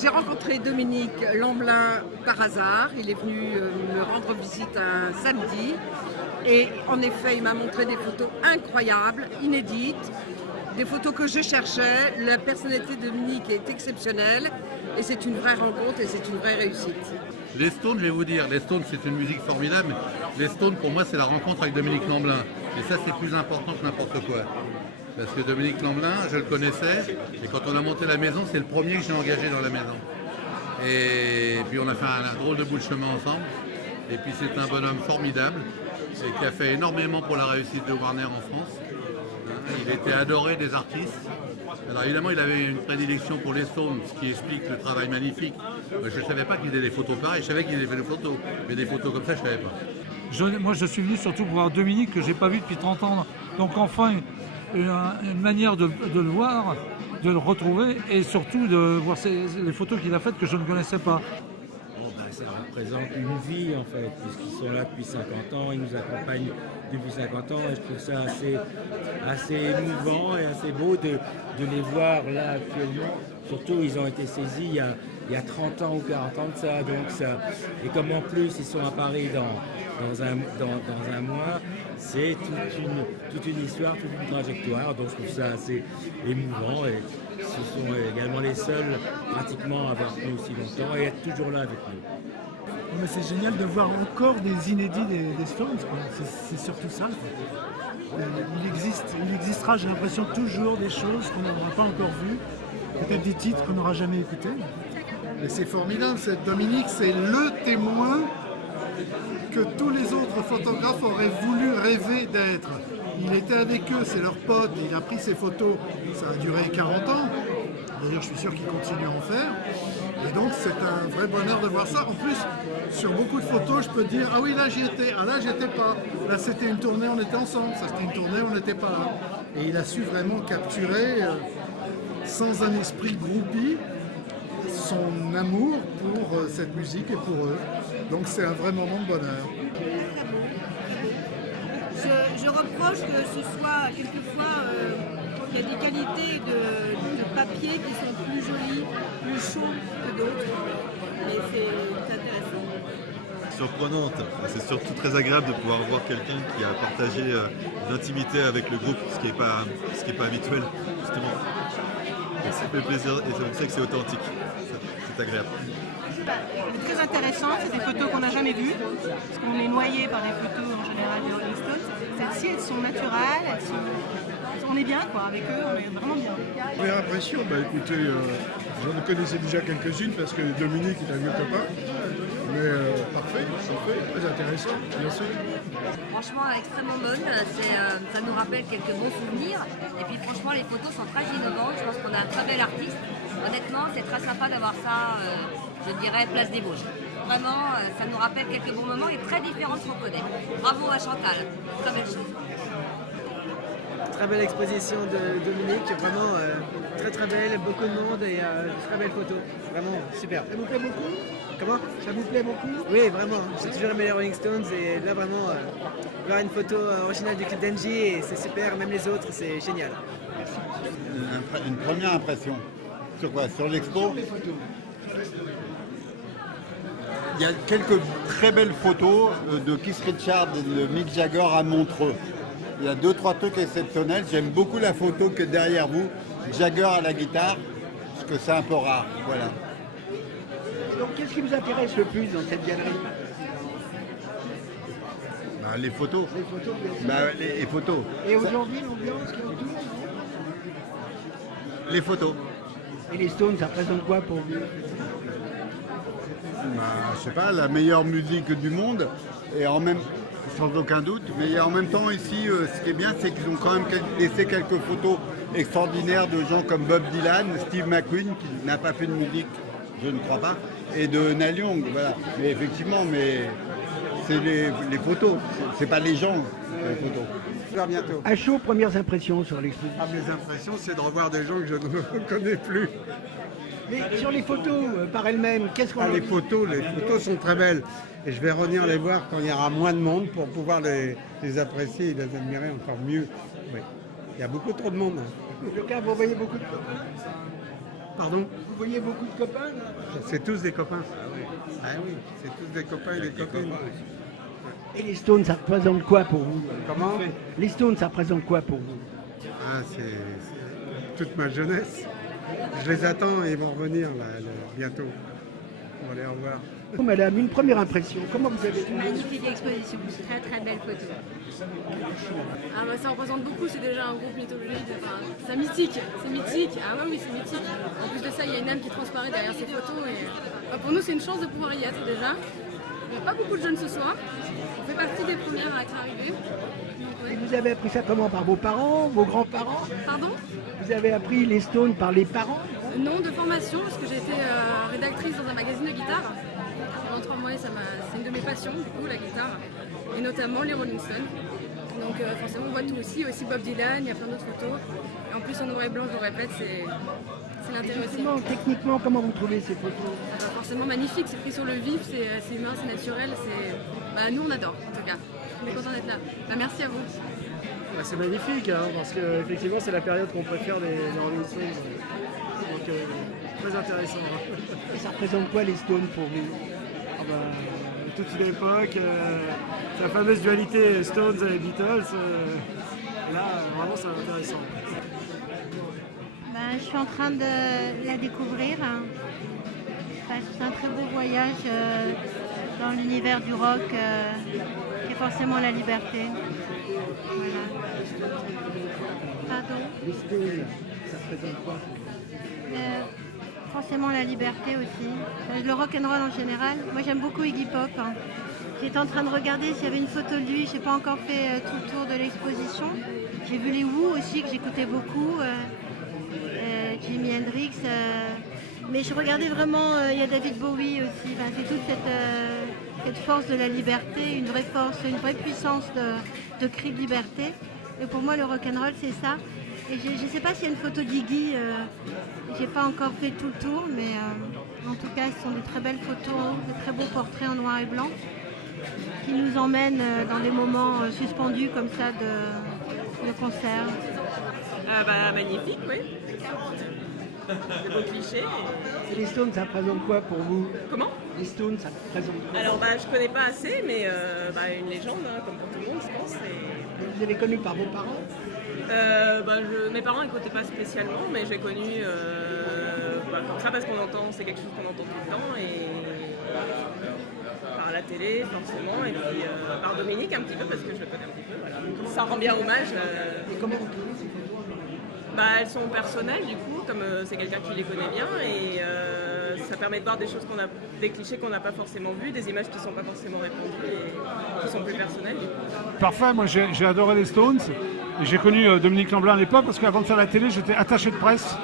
J'ai rencontré Dominique Lamblin par hasard. Il est venu me rendre visite un samedi. Et en effet, il m'a montré des photos incroyables, inédites, des photos que je cherchais. La personnalité de Dominique est exceptionnelle et c'est une vraie rencontre et c'est une vraie réussite. Les Stones, je vais vous dire, les Stones c'est une musique formidable, mais les Stones pour moi c'est la rencontre avec Dominique Lamblin. Et ça c'est plus important que n'importe quoi. Parce que Dominique Lamblin, je le connaissais, et quand on a monté la maison, c'est le premier que j'ai engagé dans la maison. Et puis on a fait un drôle de bout de chemin ensemble. Et puis c'est un bonhomme formidable, et qui a fait énormément pour la réussite de Warner en France. Il était adoré des artistes. Alors évidemment, il avait une prédilection pour les Stones, ce qui explique le travail magnifique. Je ne savais pas qu'il faisait des photos pareilles, je savais qu'il avait fait des photos, mais des photos comme ça, je ne savais pas. Moi, je suis venu surtout pour voir Dominique, que je n'ai pas vu depuis 30 ans. Donc enfin, une manière de le voir, de le retrouver, et surtout de voir les photos qu'il a faites que je ne connaissais pas. Ça représente une vie en fait, puisqu'ils sont là depuis 50 ans, ils nous accompagnent depuis 50 ans et je trouve ça assez émouvant et assez beau de les voir là actuellement. Surtout ils ont été saisis il y a 30 ans ou 40 ans de ça, donc ça. Et comme en plus ils sont à Paris dans un mois, c'est toute une histoire, toute une trajectoire, donc je trouve ça assez émouvant et ce sont également les seuls pratiquement à avoir tenu aussi longtemps et être toujours là avec nous. Mais c'est génial de voir encore des inédits des Stones, c'est surtout ça. Il existera, j'ai l'impression, toujours des choses qu'on n'aura pas encore vues, peut-être des titres qu'on n'aura jamais écoutés. Et c'est formidable, Dominique, c'est le témoin que tous les autres photographes auraient voulu rêver d'être. Il était avec eux, c'est leur pote, il a pris ses photos, ça a duré 40 ans. D'ailleurs, je suis sûr qu'il continue à en faire. Et donc, c'est un vrai bonheur de voir ça. En plus, sur beaucoup de photos, je peux dire, ah oui, là j'y étais, ah là j'y étais pas. Là, c'était une tournée, on était ensemble. Ça, c'était une tournée, on n'était pas là. Et il a su vraiment capturer, sans un esprit groupie, son amour pour cette musique et pour eux. Donc, c'est un vrai moment de bonheur. Je reproche que ce soit quelquefois, il y a des qualités de papier qui sont plus jolies, plus chauds que d'autres. Mais c'est intéressant. Surprenante. C'est surtout très agréable de pouvoir voir quelqu'un qui a partagé l'intimité avec le groupe, ce qui est pas habituel, justement. Et ça fait plaisir et on sait que c'est authentique. C'est agréable. C'est très intéressant, c'est des photos qu'on n'a jamais vues, parce qu'on est noyé par les photos en général de Rolling Stones. Celles-ci, elles sont naturelles, on est bien quoi, avec eux, on est vraiment bien. Première impression, écoutez, j'en connaissais déjà quelques-unes parce que Dominique est un vieux copain, mais parfait, très intéressant, bien sûr. Franchement, extrêmement bonne, ça nous rappelle quelques bons souvenirs, et puis franchement les photos sont très innovantes, je pense qu'on a un très bel artiste. Honnêtement, c'est très sympa d'avoir ça, je dirais, place des Vosges. Vraiment, ça nous rappelle quelques bons moments et très différents de ce qu'on connaît. Bravo à Chantal, très belle chose. Très belle exposition de Dominique, vraiment très très belle, beaucoup de monde et très belle photo, vraiment super. Ça vous plaît beaucoup? Comment? Ça vous plaît beaucoup? Oui, vraiment, j'ai toujours aimé les Rolling Stones et là vraiment, voir une photo originale du clip d'Angie et c'est super, même les autres, c'est génial. Une première impression. Sur quoi? Sur l'expo? Il y a quelques très belles photos de Keith Richards et de Mick Jagger à Montreux. Il y a 2-3 trucs exceptionnels. J'aime beaucoup la photo que derrière vous, Jagger à la guitare, parce que c'est un peu rare. Voilà. Et donc, qu'est-ce qui vous intéresse le plus dans cette galerie? Les photos. Les photos, bien sûr. Les photos. Et aujourd'hui, l'ambiance qui entoure? Les photos. Et les Stones, ça représente quoi pour vous? Je sais pas, la meilleure musique du monde, et sans aucun doute, mais en même temps ici, ce qui est bien, c'est qu'ils ont quand même laissé quelques photos extraordinaires de gens comme Bob Dylan, Steve McQueen, qui n'a pas fait de musique, je ne crois pas, et de Neil Young, voilà. Mais effectivement, c'est les photos, c'est pas les gens, les photos. À bientôt. À chaud, premières impressions sur l'exposition? Mes impressions, c'est de revoir des gens que je ne connais plus. Mais sur les photos par elles-mêmes, qu'est-ce qu'on Les photos sont très belles. Et je vais revenir les voir quand il y aura moins de monde pour pouvoir les apprécier et les admirer encore mieux. Oui. Il y a beaucoup trop de monde. Le cas, vous voyez beaucoup de photos? Pardon? Vous voyez beaucoup de copains là? C'est tous des copains. Ah oui, c'est tous des copains et des copines. Et les Stones, ça représente quoi pour vous? Comment? Les Stones, ça représente quoi pour vous? Ah, c'est toute ma jeunesse. Je les attends et ils vont revenir là, bientôt. On va les revoir. Madame, une première impression, comment vous avez trouvé? Magnifique exposition, très très belle photo. Ah bah ça représente beaucoup, c'est déjà un groupe mythologique, enfin, c'est mythique, ah ouais, oui c'est mythique. En plus de ça, il y a une âme qui transparaît derrière ces photos et bah, pour nous c'est une chance de pouvoir y être déjà. Il n'y a pas beaucoup de jeunes ce soir, on fait partie des premières à être arrivées. Donc, ouais. Et vous avez appris ça comment? Par vos parents, vos grands-parents? Pardon? Vous avez appris les Stones par les parents? Non, de formation, parce que j'ai été rédactrice dans un magazine de guitare. Pendant 3 mois, c'est une de mes passions, du coup, la guitare, et notamment les Rolling Stones. Donc forcément, on voit tout aussi Bob Dylan, il y a plein d'autres photos. Et en plus, en noir et blanc, je vous répète, c'est l'intérêt aussi. Techniquement, comment vous trouvez ces photos? Forcément magnifique, c'est pris sur le vif, c'est humain, c'est naturel, bah, nous on adore en tout cas. On est content d'être là. Bah, merci à vous. Bah, c'est magnifique, hein, parce qu'effectivement c'est la période qu'on préfère des Rolling Stones. Donc très intéressant. Et ça représente quoi les Stones pour vous? Toute une époque, la fameuse dualité Stones et Beatles, là vraiment c'est intéressant. Je suis en train de la découvrir. C'est un très beau voyage dans l'univers du rock qui est forcément la liberté. Voilà. Pardon? Les Stones, ça représente quoi? Forcément la liberté aussi. Le rock'n'roll en général. Moi j'aime beaucoup Iggy Pop. J'étais en train de regarder s'il y avait une photo de lui. Je n'ai pas encore fait tout le tour de l'exposition. J'ai vu les Who aussi que j'écoutais beaucoup. Jimi Hendrix. Mais je regardais vraiment, il y a David Bowie aussi. Enfin, c'est toute cette force de la liberté, une vraie force, une vraie puissance de cri de liberté. Et pour moi le rock'n'roll c'est ça. Et je ne sais pas s'il y a une photo d'Iggy, j'ai pas encore fait tout le tour, mais en tout cas ce sont des très belles photos, des très beaux portraits en noir et blanc qui nous emmènent dans des moments suspendus comme ça de concert. Magnifique, oui. Des beaux clichés. Et les Stones, ça représente quoi pour vous? Comment? Les Stones, ça représente quoi? Alors je connais pas assez, mais une légende, hein, comme pour tout le monde, je pense. Vous avez connu par vos parents? Mes parents n'écoutaient pas spécialement, mais j'ai connu comme ça parce qu'on entend, c'est quelque chose qu'on entend tout le temps et par la télé forcément et puis par Dominique un petit peu parce que je le connais un petit peu. Voilà. Ça rend bien hommage. Et comment vous trouvez ces photos? Elles sont personnelles du coup, comme c'est quelqu'un qui les connaît bien et ça permet de voir des choses des clichés qu'on n'a pas forcément vus, des images qui ne sont pas forcément répandues et qui sont plus personnelles. Du coup. Parfait, moi j'ai adoré les Stones et j'ai connu Dominique Lamblin à l'époque parce qu'avant de faire la télé j'étais attaché de presse.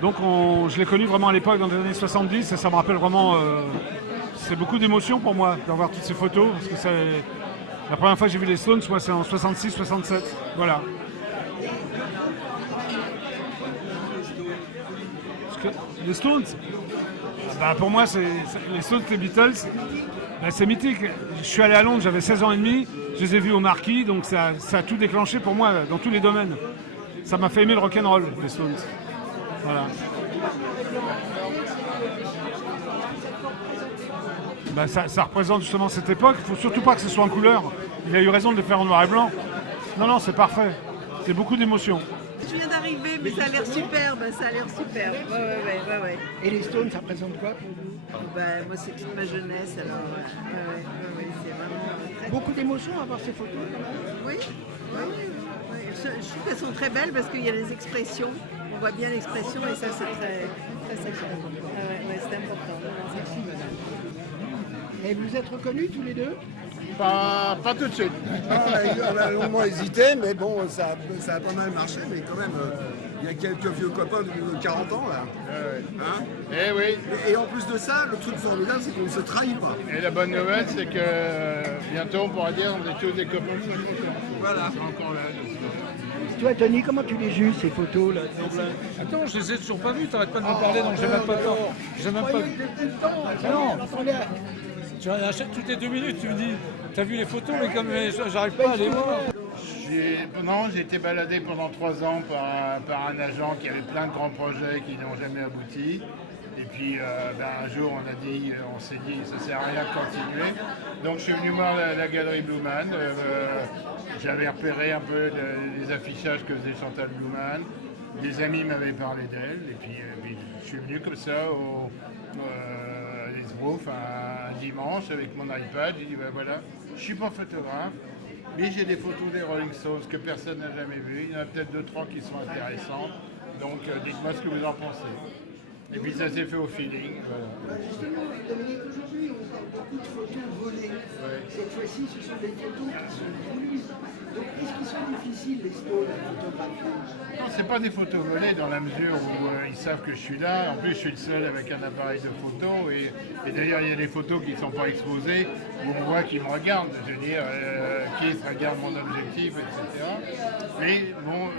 Donc je l'ai connu vraiment à l'époque dans les années 70 et ça me rappelle vraiment, c'est beaucoup d'émotions pour moi d'avoir toutes ces photos parce que c'est la première fois que j'ai vu les Stones, moi c'est en 66-67, voilà. Les Stones, pour moi, les Stones, les Beatles, c'est mythique. Je suis allé à Londres, j'avais 16 ans et demi, je les ai vus au Marquis, donc ça a tout déclenché pour moi dans tous les domaines. Ça m'a fait aimer le rock'n'roll, les Stones. Voilà. Ça représente justement cette époque. Il ne faut surtout pas que ce soit en couleur. Il a eu raison de le faire en noir et blanc. Non, c'est parfait. C'est beaucoup d'émotions. Je viens d'arriver, mais ça a l'air superbe, Ouais. Et les Stones, ça représente quoi pour vous? Moi, c'est toute ma jeunesse, alors c'est vraiment très... Beaucoup d'émotions à voir ces photos? Oui. Je trouve qu'elles sont très belles parce qu'il y a les expressions, on voit bien l'expression et ça, c'est très sexuel. C'est important. Merci, madame. Et vous êtes reconnus tous les deux? Pas tout de suite. On a longuement hésité, mais bon, ça a pas mal marché, mais quand même, il y a quelques vieux copains de 40 ans là. Hein? Eh oui. Et en plus de ça, le truc formidable, c'est qu'on ne se trahit pas. Et la bonne nouvelle, c'est que bientôt on pourra dire qu'on est tous des copains de 50 ans. Voilà. C'est encore là. Toi, Tony, comment tu les juges ces photos là? Attends, je les ai toujours pas vues, t'arrêtes pas de me parler, donc j'ai même pas le temps. J'ai même pas... Non, tu en achètes toutes les 2 minutes, tu me dis, t'as vu les photos, mais comme j'arrive pas à les voir. Je Non, j'ai été baladé pendant 3 ans par un agent qui avait plein de grands projets qui n'ont jamais abouti. Et puis un jour on s'est dit ça sert à rien de continuer. Donc je suis venu voir la galerie Bluman. J'avais repéré un peu les affichages que faisait Chantal Bluman. Des amis m'avaient parlé d'elle. Et puis je suis venu comme ça à l'Esbrouf un dimanche avec mon iPad. J'ai dit ben voilà, je suis pas photographe, mais j'ai des photos des Rolling Stones que personne n'a jamais vues. Il y en a peut-être 2-3 qui sont intéressantes. Donc dites-moi ce que vous en pensez. Et puis ça s'est fait au feeling. Voilà. Justement, Dominique, aujourd'hui on parle beaucoup de photos volées. Cette fois-ci, ce sont des photos qui sont voulues. Donc est-ce qu'ils sont difficiles les Stones à photographier? Non, c'est pas des photos volées dans la mesure où ils savent que je suis là. En plus, je suis le seul avec un appareil de photo. Et d'ailleurs, il y a des photos qui ne sont pas exposées où on voit qu'ils me regardent. Je veux dire, qui regarde mon objectif, etc. Mais bon.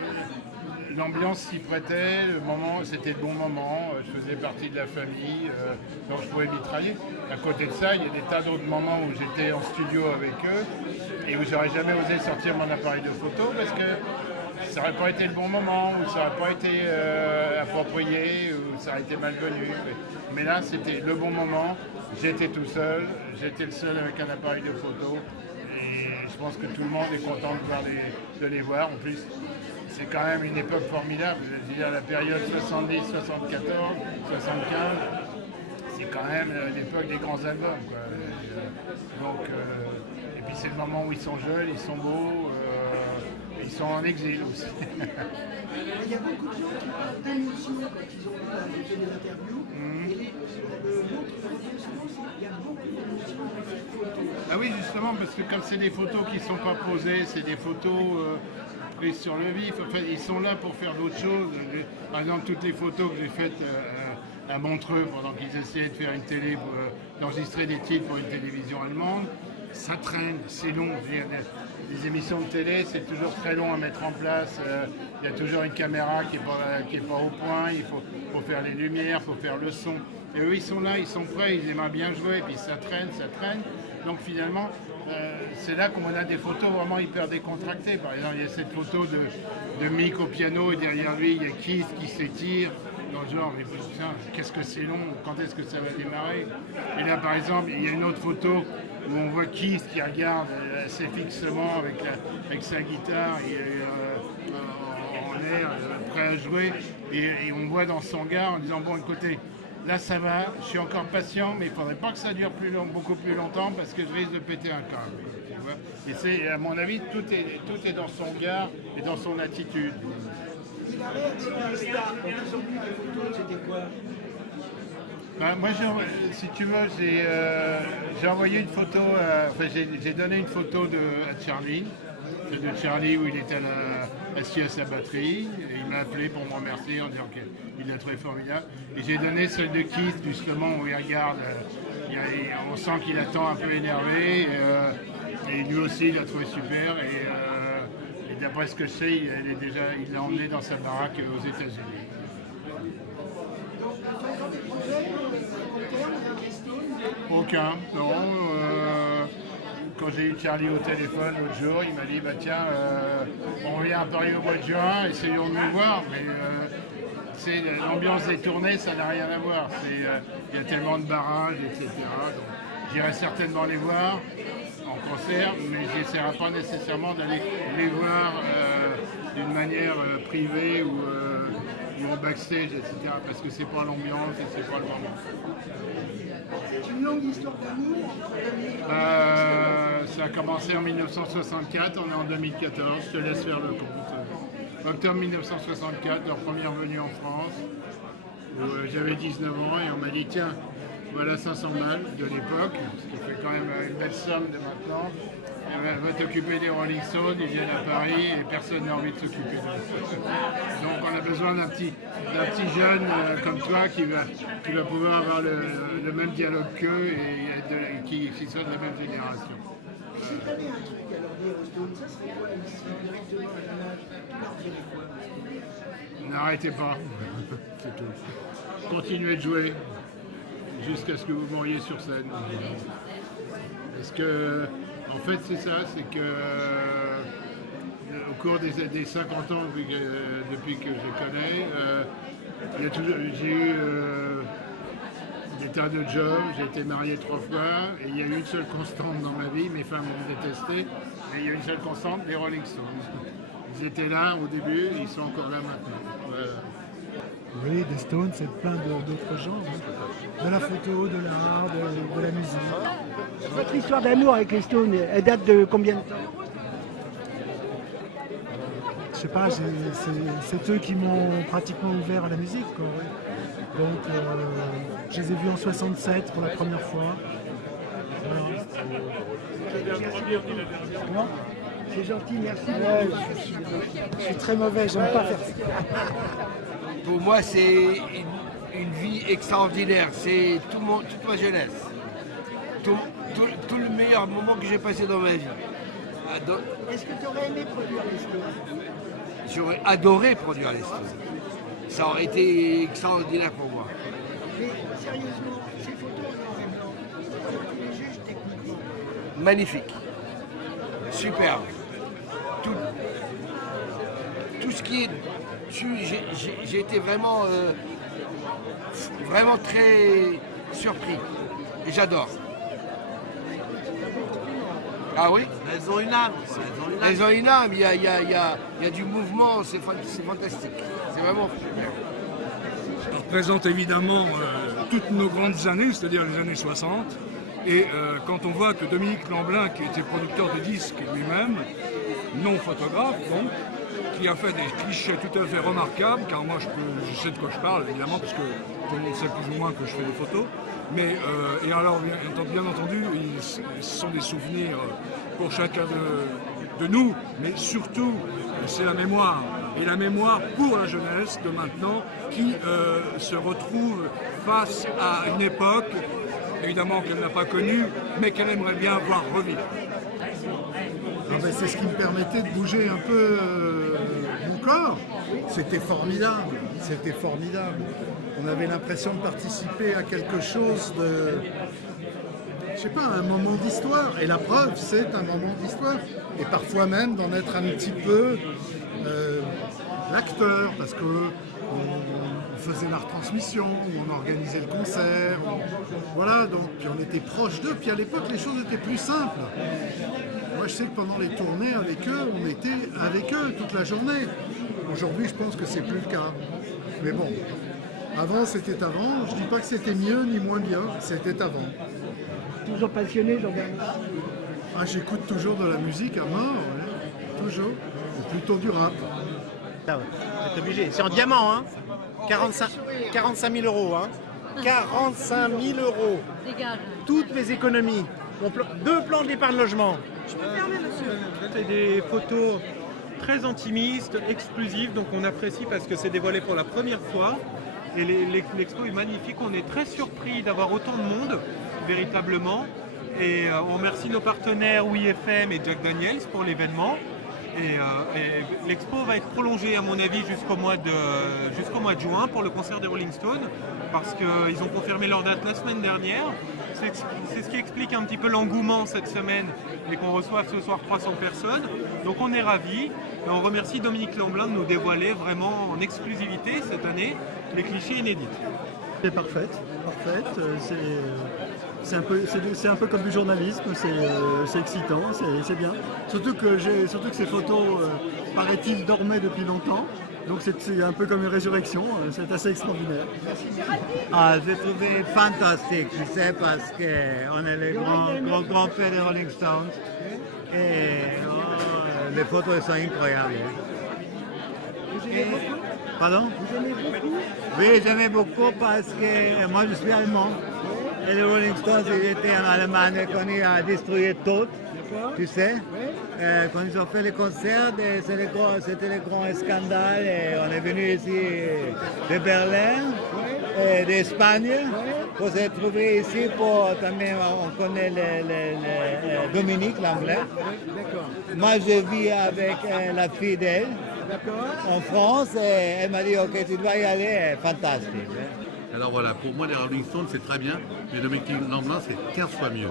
L'ambiance s'y prêtait, le moment, c'était le bon moment, je faisais partie de la famille, donc je pouvais mitrailler. À côté de ça, il y a des tas d'autres moments où j'étais en studio avec eux et où j'aurais jamais osé sortir mon appareil de photo parce que ça n'aurait pas été le bon moment, ou ça n'aurait pas été approprié, ou ça aurait été malvenu. Mais là, c'était le bon moment, j'étais tout seul, j'étais le seul avec un appareil de photo et je pense que tout le monde est content de les voir. En plus, c'est quand même une époque formidable, je veux dire la période 70, 74, 75, c'est quand même l'époque des grands albums, quoi. Et puis c'est le moment où ils sont jeunes, ils sont beaux, ils sont en exil aussi. Il y a beaucoup de gens qui parlent d'émotion quand ils ont fait des interviews, et l'autre revient souvent, c'est qu'il y a beaucoup d'émotion avec ces photos. Ah oui, justement, parce que comme c'est des photos qui ne sont pas posées, c'est des photos prises sur le vif, en fait, ils sont là pour faire d'autres choses. Par exemple, toutes les photos que j'ai faites à Montreux pendant qu'ils essayaient de faire une télé, d'enregistrer des titres pour une télévision allemande, ça traîne, c'est long. Les émissions de télé, c'est toujours très long à mettre en place. Il y a toujours une caméra qui est pas au point, il faut faire les lumières, il faut faire le son. Et eux, ils sont là, ils sont prêts, ils aimeraient bien jouer, et puis ça traîne. Donc finalement, c'est là qu'on a des photos vraiment hyper décontractées. Par exemple, il y a cette photo de Mick au piano, et derrière lui, il y a Keith qui s'étire. Dans le genre, mais putain, qu'est-ce que c'est long, quand est-ce que ça va démarrer? Et là, par exemple, il y a une autre photo où on voit Keith qui regarde assez fixement avec sa guitare en l'air, prêt à jouer, et on voit dans son regard en disant, bon, écoutez, là ça va, je suis encore patient, mais il ne faudrait pas que ça dure beaucoup plus longtemps parce que je risque de péter un câble. Tu vois, et c'est, à mon avis, tout est dans son regard et dans son attitude. Et la réaction des stars quand ils ont vu les photos, c'était quoi? Moi, si tu veux, j'ai envoyé une photo, j'ai donné une photo à Charlie, de Charlie où il était assis à sa batterie, et il m'a appelé pour me remercier en disant qu'il l'a trouvé formidable. Et j'ai donné celle de Keith, justement, où il regarde, on sent qu'il attend un peu énervé, et lui aussi il l'a trouvé super, et d'après ce que je sais, il l'a emmené dans sa baraque aux États-Unis. Aucun, non. Quand j'ai eu Charlie au téléphone l'autre jour, il m'a dit bah tiens, on revient à Paris au mois de juin, essayons de nous voir, mais l'ambiance des tournées, ça n'a rien à voir. Il y a tellement de barrages, etc. Donc j'irai certainement les voir en concert, mais je n'essaierai pas nécessairement d'aller les voir d'une manière privée ou en backstage, etc. Parce que c'est pas l'ambiance et c'est pas le moment. C'est une longue histoire d'amour entre Dominique. Ça a commencé en 1964, on est en 2014, je te laisse faire le compte. Octobre 1964, leur première venue en France, où j'avais 19 ans et on m'a dit tiens, voilà 500 balles de l'époque, ce qui fait quand même une belle somme de maintenant. Va t'occuper des Rolling Stones, ils viennent à Paris et personne n'a envie de s'occuper d'eux. Donc on a besoin d'un petit jeune comme toi qui va pouvoir avoir le même dialogue qu'eux et qui soit de la même génération. Si tu avais un truc à leur dire aux Stones, ça serait quoi ici, directement à l'image? Tu leur dirais quoi? N'arrêtez pas, c'est tout. Continuez de jouer jusqu'à ce que vous mouriez sur scène. Parce que, en fait, c'est ça, c'est que au cours des 50 ans depuis que je connais, j'ai eu des tas de jobs, j'ai été marié 3 fois et il y a eu une seule constante dans ma vie, mes femmes m'ont détesté, mais il y a une seule constante, les Rolling Stones. Ils étaient là au début, ils sont encore là maintenant. Voilà. Oui, des Stones, c'est plein d'autres genres. De la photo, de l'art, de la musique. Votre histoire d'amour avec les Stones, elle date de combien de temps? Je sais pas, c'est eux qui m'ont pratiquement ouvert à la musique, quoi, ouais. Donc, je les ai vus en 67 pour la première fois. Comment? C'est gentil, merci. Ouais, je suis très mauvais, j'aime pas faire ça. Pour moi, c'est une vie extraordinaire. C'est toute ma jeunesse. Tout le meilleur moment que j'ai passé dans ma vie. Est-ce que tu aurais aimé produire les Stones? J'aurais adoré produire les Stones. Ça aurait été extraordinaire pour moi. Mais sérieusement, ces photos en noir et blanc, tu les juges techniquement? Magnifique. Superbe. Tout ce qui est dessus, j'ai été vraiment très surpris. Et j'adore. Ah oui? Elles ont une âme. Elles ont une âme, il y a du mouvement, c'est fantastique. C'est vraiment super. Ça représente évidemment toutes nos grandes années, c'est-à-dire les années 60. Et quand on voit que Dominique Lamblin, qui était producteur de disques lui-même, non photographe donc, qui a fait des clichés tout à fait remarquables, car moi je sais de quoi je parle évidemment, parce que tout le monde sait plus ou moins que je fais des photos. Mais, et alors bien entendu, ce sont des souvenirs pour chacun de nous, mais surtout c'est la mémoire. Et la mémoire pour la jeunesse de maintenant qui se retrouve face à une époque, évidemment qu'elle n'a pas connue, mais qu'elle aimerait bien voir revivre. C'est ce qui me permettait de bouger un peu mon corps. C'était formidable, c'était formidable. On avait l'impression de participer à quelque chose de, je sais pas, un moment d'histoire. Et la preuve, c'est un moment d'histoire. Et parfois même d'en être un petit peu l'acteur, parce que on faisait la retransmission, on organisait le concert, voilà, donc puis on était proche d'eux. Puis à l'époque, les choses étaient plus simples. Moi, je sais que pendant les tournées avec eux, on était avec eux toute la journée. Aujourd'hui, je pense que c'est plus le cas. Mais bon, avant, c'était avant. Je dis pas que c'était mieux ni moins bien, c'était avant. Toujours passionné, Jean-Bernard? Ah, j'écoute toujours de la musique à mort, ouais. Toujours. Et plutôt du rap. Ah ouais, c'est obligé. C'est en diamant, hein. 45 000 euros, hein. 45 000 euros. Dégage. Toutes mes économies. 2 plans d'épargne logement. Je peux fermer, monsieur. C'est des photos très intimistes, exclusives, donc on apprécie parce que c'est dévoilé pour la première fois. Et l'expo est magnifique, on est très surpris d'avoir autant de monde, véritablement. Et on remercie nos partenaires WeFM et Jack Daniels pour l'événement. Et l'expo va être prolongée, à mon avis, jusqu'au mois de juin pour le concert des Rolling Stones, parce qu'ils ont confirmé leur date la semaine dernière. C'est ce qui explique un petit peu l'engouement cette semaine et qu'on reçoive ce soir 300 personnes. Donc on est ravis et on remercie Dominique Lamblin de nous dévoiler vraiment en exclusivité cette année les clichés inédits. C'est parfaite. C'est un peu comme du journalisme, c'est excitant, c'est bien. Surtout que ces photos, paraît-il, dormaient depuis longtemps. Donc c'est un peu comme une résurrection, c'est assez extraordinaire. Ah, j'ai trouvé fantastique, tu sais, parce qu'on est les grands fans des Rolling Stones. Et les photos sont incroyables. Pardon? Vous aimez beaucoup? Oui, j'aimais beaucoup parce que moi je suis allemand. Et les Rolling Stones, ils étaient en Allemagne quand ils ont détruit tout, tu sais. Quand ils ont fait les concerts, c'était le grand scandale. Et on est venu ici de Berlin, d'Espagne, pour se trouver ici pour on connaît Dominique Lamblin. Moi, je vis avec la fille d'elle en France et elle m'a dit ok, tu dois y aller, fantastique. Alors voilà, pour moi les Rolling Stones c'est très bien, mais Dominique Lamblin c'est 15 fois mieux.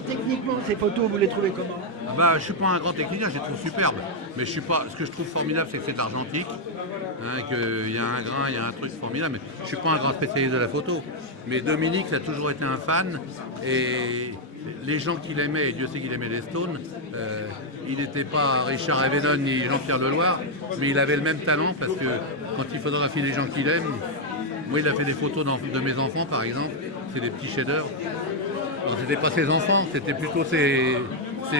Et techniquement, ces photos, vous les trouvez comment? Ah bah, je suis pas un grand technicien, je les trouve superbes. Mais je suis pas. Ce que je trouve formidable, c'est que c'est de l'argentique, hein, qu'il y a un grain, il y a un truc formidable. Mais je suis pas un grand spécialiste de la photo. Mais Dominique, ça a toujours été un fan. Et les gens qu'il aimait, et Dieu sait qu'il aimait les Stones, il n'était pas Richard Avedon ni Jean-Pierre Leloir, mais il avait le même talent parce que quand il photographie les gens qu'il aime, moi il a fait des photos de mes enfants par exemple, c'est des petits chefs-d'œuvre. Donc c'était pas ses enfants, c'était plutôt ses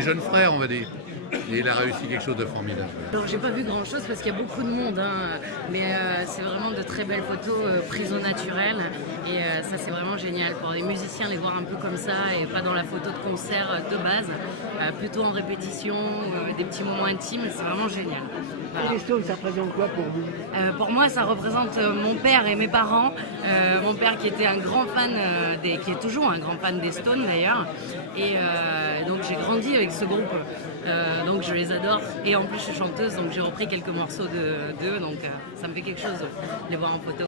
jeunes frères on va dire. Et il a réussi quelque chose de formidable. Alors j'ai pas vu grand chose parce qu'il y a beaucoup de monde, hein, mais c'est vraiment de très belles photos prises au naturel et ça c'est vraiment génial pour les musiciens les voir un peu comme ça et pas dans la photo de concert de base, plutôt en répétition, des petits moments intimes, c'est vraiment génial. Voilà. Les Stones, ça représente quoi pour vous? Pour moi ça représente mon père et mes parents, mon père qui était un grand fan, qui est toujours un grand fan des Stones d'ailleurs, et donc j'ai grandi avec ce groupe. Donc je les adore et en plus je suis chanteuse donc j'ai repris quelques morceaux d'eux donc ça me fait quelque chose de les voir en photo.